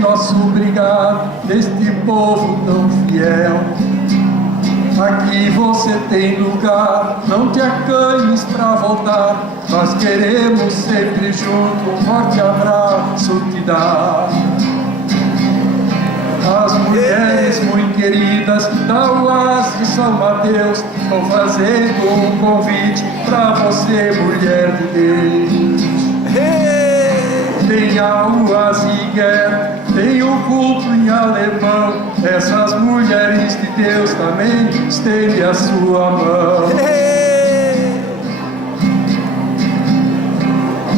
Nosso obrigado deste povo tão fiel. Aqui você tem lugar, não te acanhes pra voltar. Nós queremos sempre junto, um forte abraço te dar. As mulheres muito queridas da UAS de São Mateus estão fazendo um convite pra você, mulher de Deus. Tem a UAS e guerra, tem o culto em alemão. Essas mulheres de Deus também estende a sua mão.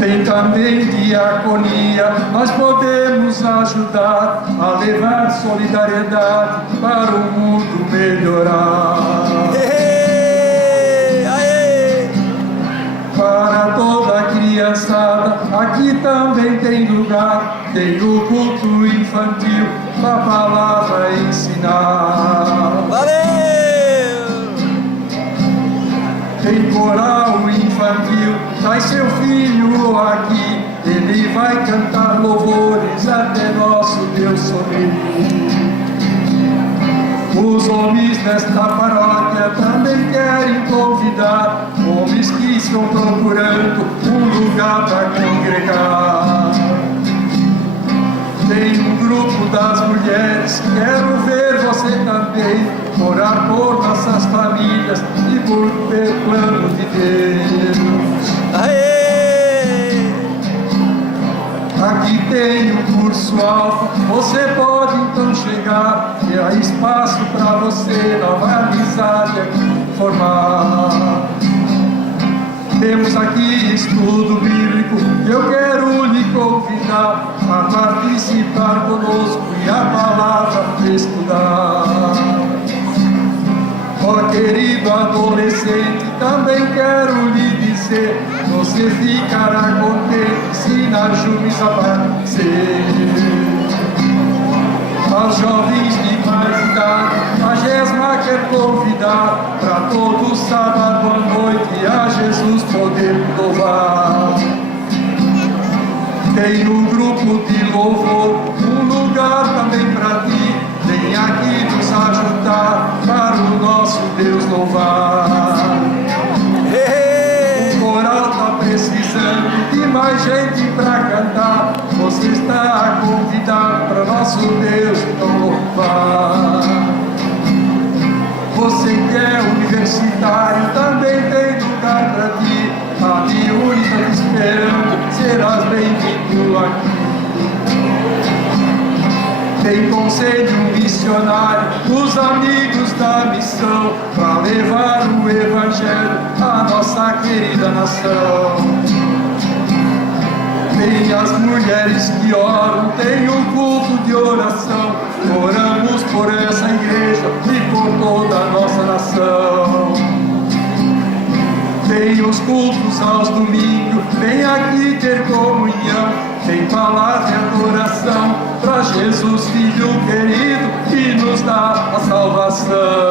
Tem também diaconia, nós podemos ajudar a levar solidariedade para o mundo melhorar. Para toda a criançada, aqui também tem lugar. Tem o culto infantil, a palavra ensinar. Valeu! Tem coral infantil, traz seu filho aqui. Ele vai cantar louvores até nosso Deus sorrir. Os homens desta paróquia também querem convidar homens que estão procurando um lugar para congregar. Tem um grupo das mulheres, quero ver você também, orar por nossas famílias e por ter plano de Deus. Aê! Aqui tem um curso alfa, você pode então chegar, e há espaço para você nova amizade formar. Temos aqui estudo bíblico, eu quero lhe convidar a participar conosco e a palavra estudar. Ó querido adolescente, também quero lhe dizer, você ficará contente se na Jumis aparecer. Aos jovens de mais idade, a GESMA quer convidar para todo sábado à noite a Jesus poder louvar. Tem um grupo de louvor, um lugar também para ti. Vem aqui nos ajudar para o nosso Deus louvar. O coral está precisando de mais gente para cantar. Você está convidado para nosso Deus então louvar. Você que é universitário também tem lugar para ti. A Biúna está te esperando, serás bem-vindo aqui. Tem conselho missionário, os amigos da missão, para levar o evangelho à nossa querida nação. Tem as mulheres que oram, tem o culto de oração. Oramos por essa igreja e por toda a nossa nação. Tem os cultos aos domingos, vem aqui ter comunhão. Tem palavra e adoração para Jesus, Filho querido, que nos dá a salvação.